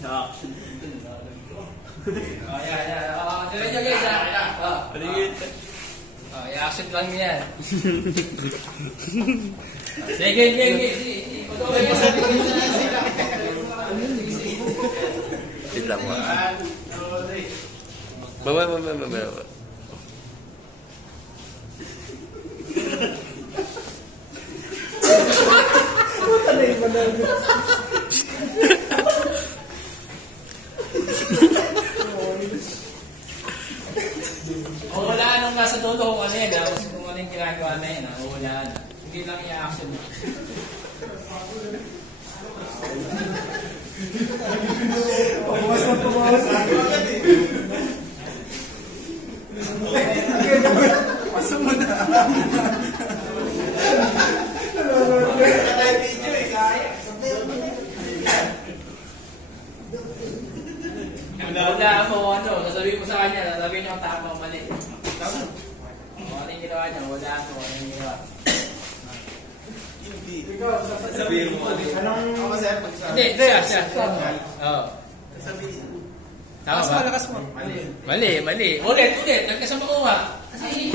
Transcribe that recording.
Na-action. Yan. Diretso guys ha. I-action lang yan. Sige. Wait lang mo. Baba. Hulaan nung nasa dulo kung ano yan. Kung ano yung ginagawa na yan. Hulaan. Hindi lang i-action mo. Pamawas. Pasok mo na. Video eh, kaya. Hulaan mo ano. Sasabihin mo sa kanya. Sasabihin niyo ang tama o mali. Ano yung ginawa niya? Hulaan mo. Ano yung ginawa? Sabihin mo. Anong sir? Hindi, siya. Oo. Lakas mo. Mali. Ulit. Nagkasama ko nga. Kasi